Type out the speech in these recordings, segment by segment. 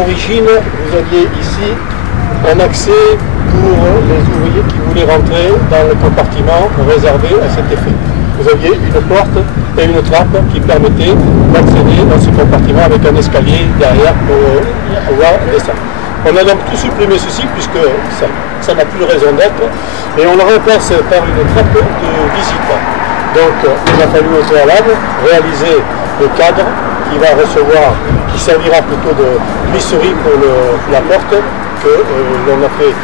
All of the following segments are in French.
origine, vous aviez ici un accès pour les ouvriers qui voulaient rentrer dans le compartiment réservé à cet effet. Vous aviez une porte et une trappe qui permettaient d'accéder dans ce compartiment avec un escalier derrière pour pouvoir descendre. On a donc tout supprimé ceci puisque ça n'a plus raison d'être et on le remplace par une trappe de visite. Donc il a fallu au préalable réaliser le cadre qui va recevoir, qui servira plutôt de glisserie pour la porte que l'on a fait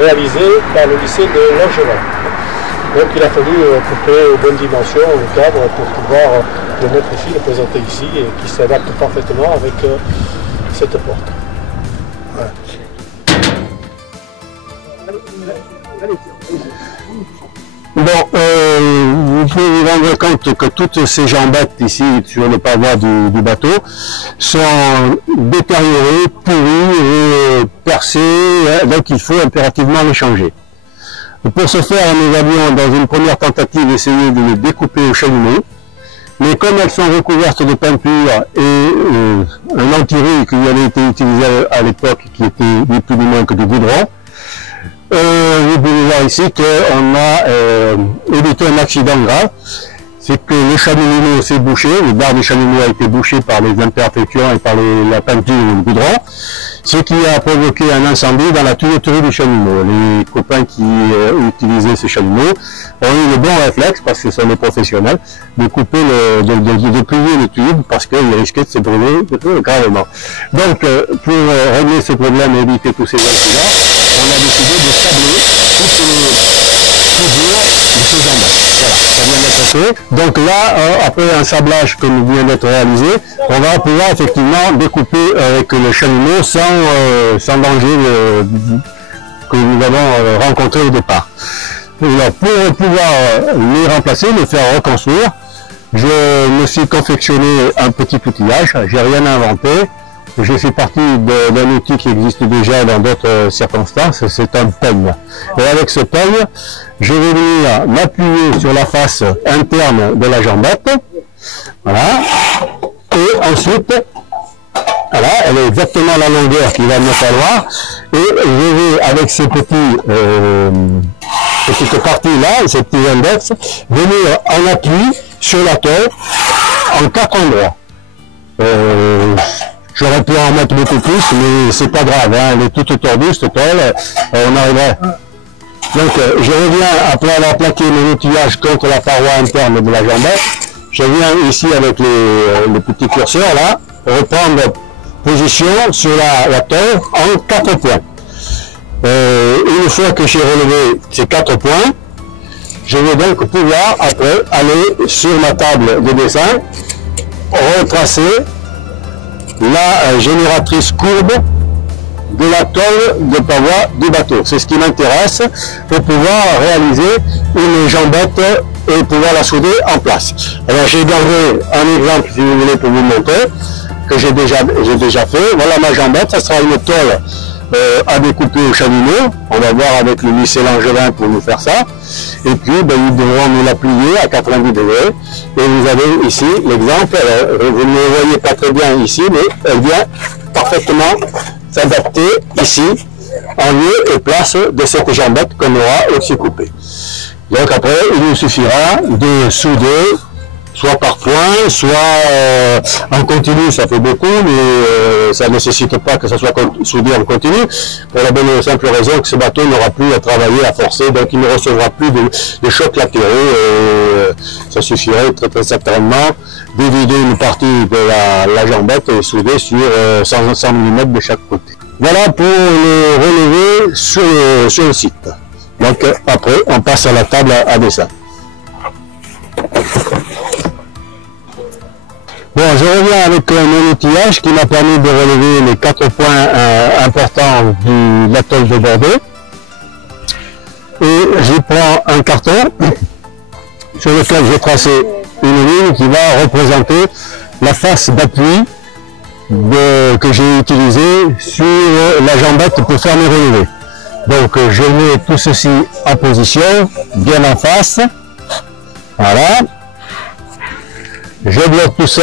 réaliser par le lycée de Langevin. Donc il a fallu couper aux bonnes dimensions le cadre pour pouvoir le mettre ici, le présenter ici et qui s'adapte parfaitement avec cette porte. Voilà. Bon, vous pouvez vous rendre compte que toutes ces jambettes ici sur le pavois du bateau sont détériorées, pourries et percées, donc il faut impérativement les changer. Pour ce faire, nous avions dans une première tentative essayé de les découper au chalumeau, mais comme elles sont recouvertes de peinture et un anti-riz qui avait été utilisé à l'époque, qui était ni plus ni moins que du goudron, vous pouvez voir ici qu'on a évité un accident grave. C'est que le chalumeau s'est bouché, le bar du chalumeau a été bouché par les imperfections et par la peinture ou le goudron, ce qui a provoqué un incendie dans la tuyauterie du chalumeau. Les copains qui utilisaient ce chalumeau ont eu le bon réflexe, parce que ce sont des professionnels, de couper, de plier le tube, parce qu'ils risquaient de se brûler gravement. Donc, pour régler ce problème et éviter tous ces incidents, on a décidé de sabler toutes les soudures de ces jambettes. Voilà, ça vient d'être fait. Donc là, après un sablage que nous vient d'être réalisé, on va pouvoir effectivement découper avec le chalumeau sans danger que nous avons rencontré au départ. Alors, pour pouvoir les remplacer, les faire reconstruire, je me suis confectionné un petit outillage, j'ai rien inventé. Je fais partie d'un outil qui existe déjà dans d'autres circonstances, c'est un peigne. Et avec ce peigne, je vais venir m'appuyer sur la face interne de la jambette, voilà, et ensuite, voilà, elle est exactement la longueur qu'il va me falloir, et je vais avec ces petites parties-là, ces petits index, venir en appui sur la tôle en 4 endroits. J'aurais pu en mettre beaucoup plus, mais c'est pas grave, hein, elle est toute tordue cette tôle, on arriverait. Donc je reviens, après avoir plaqué mon outillage contre la paroi interne de la jambette, je viens ici avec les petits curseurs là, reprendre position sur la tôle en 4 points. Une fois que j'ai relevé ces 4 points, je vais donc pouvoir après aller sur ma table de dessin, retracer la génératrice courbe de la tôle de pavois du bateau. C'est ce qui m'intéresse pour pouvoir réaliser une jambette et pouvoir la souder en place. Alors j'ai gardé un exemple, si vous voulez, pour vous montrer, que j'ai déjà fait. Voilà ma jambette, ça sera une tôle à découper au chalumeau. On va voir avec le lycée Langevin pour nous faire ça. Et puis, nous devrons nous la plier à 90 degrés. Et vous avez ici l'exemple. Vous ne le voyez pas très bien ici, mais elle vient parfaitement s'adapter ici en lieu et place de cette jambette qu'on aura aussi coupée. Donc après, il nous suffira de souder, soit par point, soit en continu, ça fait beaucoup, mais ça ne nécessite pas que ça soit soudé en continu, pour la bonne et simple raison que ce bateau n'aura plus à travailler, à forcer, donc il ne recevra plus de chocs latéraux, ça suffirait très très certainement d'évider une partie de la jambette et souder sur 100 mm de chaque côté. Voilà pour le relever sur le site. Donc après, on passe à la table à dessin. Bon, je reviens avec mon outillage qui m'a permis de relever les 4 points importants de la tôle de Bordeaux. Et je prends un carton sur lequel j'ai tracé une ligne qui va représenter la face d'appui que j'ai utilisée sur la jambette pour faire mes relevés. Donc je mets tout ceci en position, bien en face. Voilà. Je bloque tout ça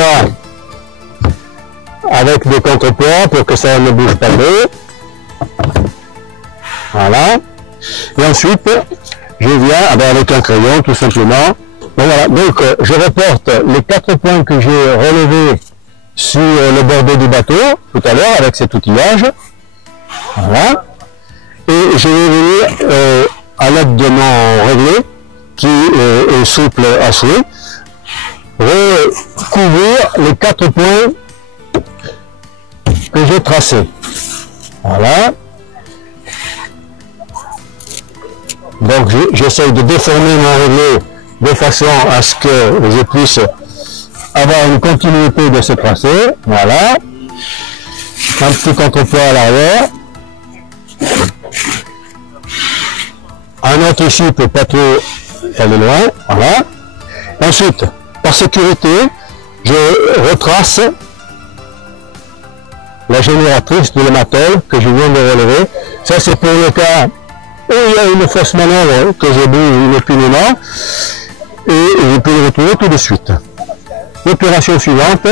avec des contrepoids pour que ça ne bouge pas trop. Voilà. Et ensuite, je viens avec un crayon tout simplement. Donc voilà, donc je reporte les 4 points que j'ai relevés sur le bordé du bateau tout à l'heure avec cet outillage. Voilà. Et je vais venir à l'aide de mon réglé qui est souple à souhait, recouvrir les 4 points que j'ai tracés. Voilà. Donc j'essaye de déformer mon réglé de façon à ce que je puisse avoir une continuité de ce tracé. Voilà. Un petit contrepoids à l'arrière. Un autre ici peut pas trop aller loin. Voilà. Ensuite, par sécurité, je retrace la génératrice de l'hématole que je viens de relever. Ça c'est pour le cas où il y a une fausse manœuvre que je bouge inopinément et je peux le retrouver tout de suite. L'opération suivante,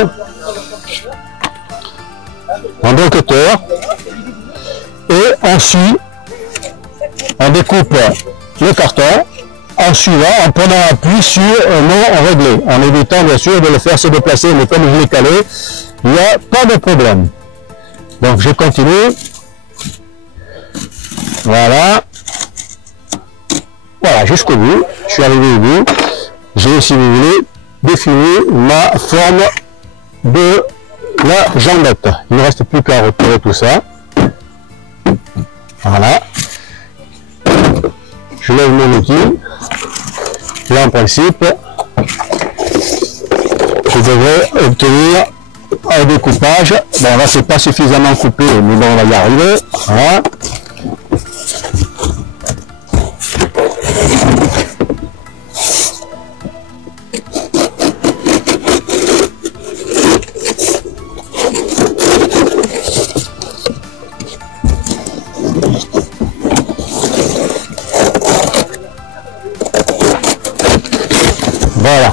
en bloqueteur, et ensuite on découpe le carton en suivant, en prenant appui sur mon réglé, en évitant bien sûr de le faire se déplacer, mais comme je l'ai calé, il n'y a pas de problème. Donc je continue. Voilà. Voilà, jusqu'au bout. Je suis arrivé au bout. J'ai, si vous voulez, défini ma forme de la jambette. Il ne reste plus qu'à retirer tout ça. Voilà. Je lève mon outil. Là, en principe, je devrais obtenir un découpage. Bon, là, c'est pas suffisamment coupé, mais bon, on va y arriver. Voilà. Voilà.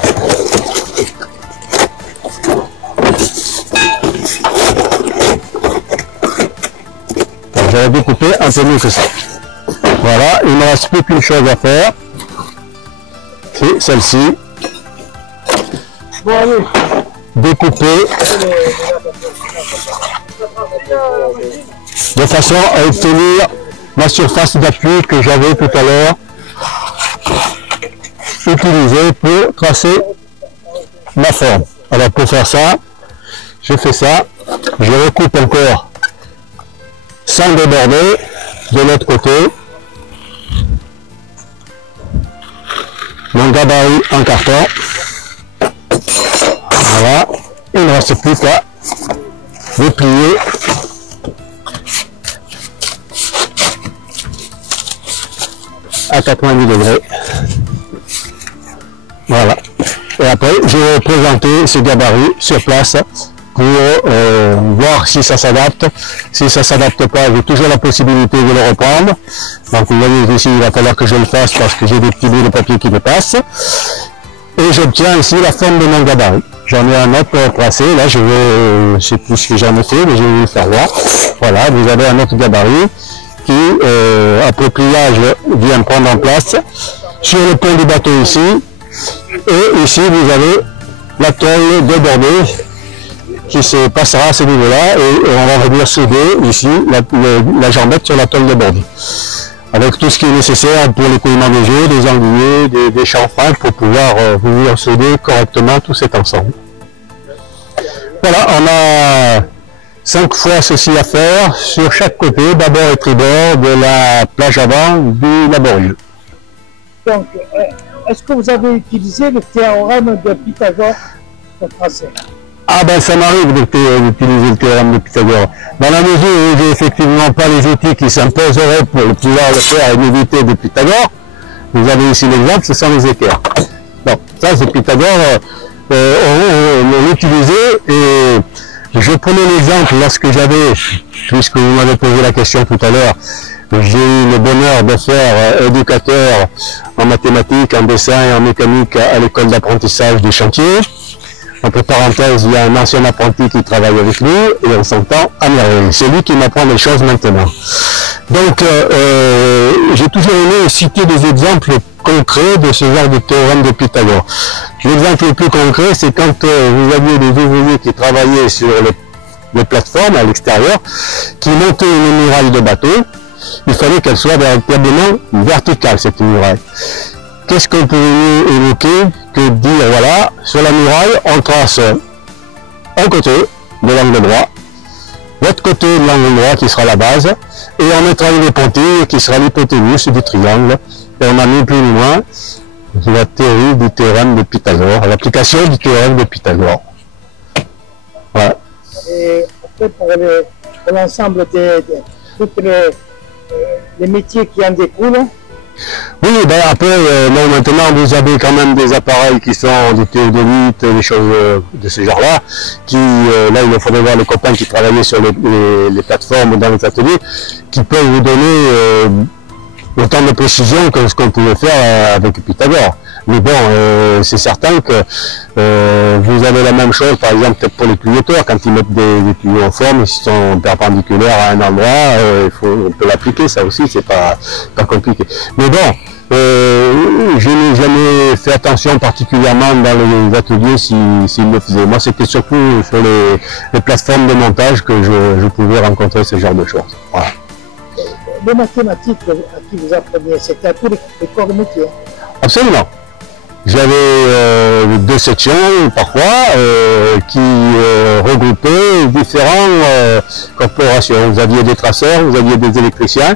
J'aurais découpé un peu mieux que ça. Voilà, il ne me reste plus qu'une chose à faire. C'est celle-ci. Découper de façon à obtenir ma surface d'appui que j'avais tout à l'heure utilisée pour tracer ma forme. Alors pour faire ça, je fais ça, je recoupe encore sans déborder de l'autre côté mon gabarit en carton. Voilà, il ne reste plus qu'à déplier à 90 degrés. Voilà. Et après, je vais présenter ce gabarit sur place pour voir si ça s'adapte. Si ça ne s'adapte pas, j'ai toujours la possibilité de le reprendre. Donc vous voyez ici, il va falloir que je le fasse parce que j'ai des petits bouts de papier qui dépassent. Et j'obtiens ici la forme de mon gabarit. J'en ai un autre tracé, là je vais, je sais plus ce que j'en ai fait, mais je vais vous le faire voir. Voilà, vous avez un autre gabarit qui, après pliage, vient prendre en place sur le pont du bateau ici. Et ici vous avez la tôle débordée qui se passera à ce niveau-là et on va venir souder ici la jambette sur la tôle débordée. Avec tout ce qui est nécessaire pour l'écoulement des jeux, des anguillés, des chanfreins pour pouvoir venir souder correctement tout cet ensemble. Voilà, on a 5 fois ceci à faire sur chaque côté, bâbord et tribord de la plage avant du laborieux. Donc, est-ce que vous avez utilisé le théorème de Pythagore pour tracer? Ah ben ça m'arrive d'utiliser le théorème de Pythagore. Dans la mesure où j'ai effectivement pas les outils qui s'imposeraient pour pouvoir le faire et m'éviter de Pythagore, vous avez ici l'exemple, ce sont les équerres. Bon, ça c'est Pythagore, on l'utilisait et je prenais l'exemple lorsque j'avais, puisque vous m'avez posé la question tout à l'heure, j'ai eu le bonheur de faire éducateur en mathématiques, en dessin et en mécanique à l'école d'apprentissage des chantiers. Entre parenthèses, il y a un ancien apprenti qui travaille avec nous et on s'entend à merveille. C'est lui qui m'apprend les choses maintenant. Donc, j'ai toujours aimé citer des exemples concrets de ce genre de théorème de Pythagore. L'exemple le plus concret, c'est quand vous aviez des ouvriers qui travaillaient sur les plateformes à l'extérieur, qui montaient une muraille de bateau. Il fallait qu'elle soit véritablement verticale, cette muraille. Qu'est-ce qu'on peut évoquer que dire, voilà, sur la muraille, on trace un côté de l'angle droit, l'autre côté de l'angle droit qui sera la base, et on mettra une pontille qui sera l'hypoténuse du triangle, et on a mis plus ou moins la théorie du théorème de Pythagore, l'application du théorème de Pythagore. Voilà. Et après, pour l'ensemble de tous les métiers qui en découlent. Oui, ben après, maintenant vous avez quand même des appareils qui sont des théodolites, des choses de ce genre-là, qui, là il faudrait voir les copains qui travaillaient sur les plateformes dans les ateliers, qui peuvent vous donner autant de précision que ce qu'on pouvait faire avec Pythagore. Mais bon, c'est certain que vous avez la même chose, par exemple, peut-être pour les tuyauteurs, quand ils mettent des tuyaux en forme, ils sont perpendiculaires à un endroit, on peut l'appliquer, ça aussi, c'est pas compliqué. Mais bon, je n'ai jamais fait attention particulièrement dans les ateliers s'ils le faisaient. Moi, c'était surtout sur les plateformes de montage que je pouvais rencontrer ce genre de choses. Voilà. Les mathématiques à qui vous appreniez, c'était à tous les corps de métier. Absolument. J'avais 2 sections parfois qui regroupaient différentes corporations. Vous aviez des traceurs, vous aviez des électriciens,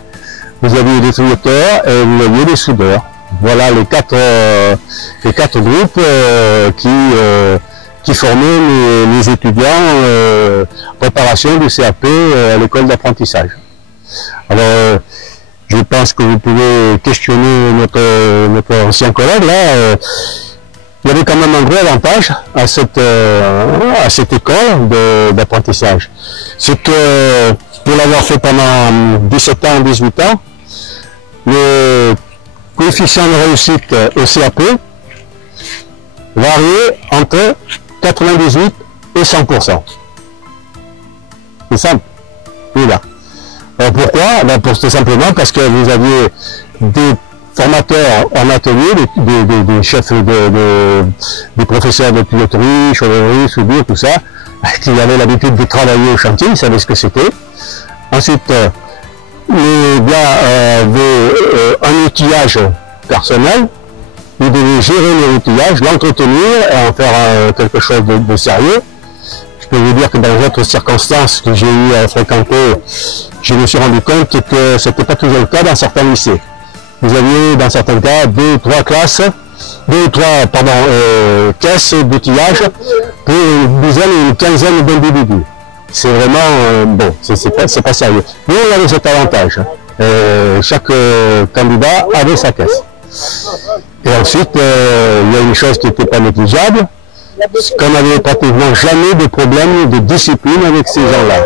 vous aviez des tuyauteurs et vous aviez des soudeurs. Voilà les quatre groupes qui formaient les étudiants en préparation du CAP à l'école d'apprentissage. Alors, je pense que vous pouvez questionner notre ancien collègue là. Il y avait quand même un gros avantage à cette école d'apprentissage. C'est que pour l'avoir fait pendant 17 ans, 18 ans, le coefficient de réussite au CAP variait entre 98 et 100%. C'est simple. Oui, là. Pourquoi? Tout simplement parce que vous aviez des formateurs en atelier, des chefs, des professeurs de tuyauterie, chaudronnerie, soudure, tout ça, qui avaient l'habitude de travailler au chantier, ils savaient ce que c'était. Ensuite, les gars avaient un outillage personnel, ils devaient gérer l'outillage, l'entretenir et en faire quelque chose de sérieux. Je peux vous dire que dans d'autres circonstances que j'ai eu à fréquenter, je me suis rendu compte que ce n'était pas toujours le cas dans certains lycées. Vous aviez dans certains cas 2 ou 3 caisses d'outillage pour une dizaine ou une quinzaine d'individus. C'est vraiment, bon, c'est pas sérieux. Mais on avait cet avantage. Chaque candidat avait sa caisse. Et ensuite, il y a une chose qui n'était pas négligeable, c'est qu'on n'avait pratiquement jamais de problème de discipline avec ces gens-là.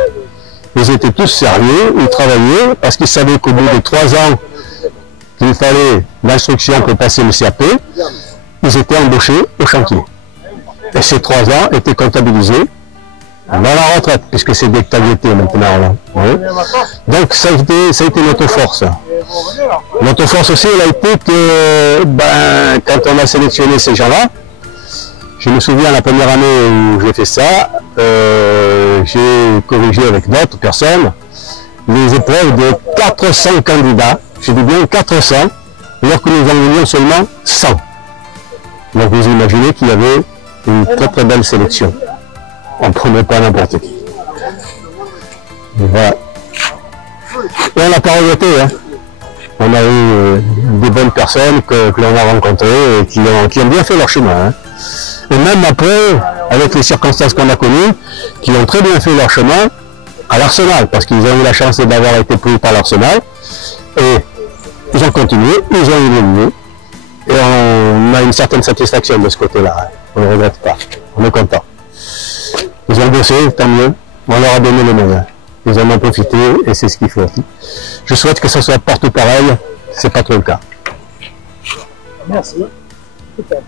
Ils étaient tous sérieux, ils travaillaient, parce qu'ils savaient qu'au bout de 3 ans qu'il fallait l'instruction pour passer le CAP, ils étaient embauchés au chantier. Et ces 3 ans étaient comptabilisés dans la retraite, puisque c'est des qualités maintenant. Là. Oui. Donc ça a été notre force. Notre force aussi, elle a été que quand on a sélectionné ces gens-là, je me souviens la première année où j'ai fait ça, j'ai corrigé avec d'autres personnes les épreuves de 400 candidats, je dis bien 400, alors que nous en voulions seulement 100. Donc vous imaginez qu'il y avait une très très belle sélection. On ne prenait pas n'importe qui. Voilà. Et on n'a pas regretté, hein. On a eu des bonnes personnes que l'on a rencontrées et qui ont bien fait leur chemin. Hein. Et même après, avec les circonstances qu'on a connues, qui ont très bien fait leur chemin à l'Arsenal, parce qu'ils ont eu la chance d'avoir été pris par l'Arsenal, et ils ont continué, ils ont évolué, et on a une certaine satisfaction de ce côté-là. On ne regrette pas, on est content. Ils ont bossé, tant mieux, on leur a donné les moyens. Ils en ont profité, et c'est ce qu'il faut. Je souhaite que ce soit partout pareil, c'est pas trop le cas. Merci. Super.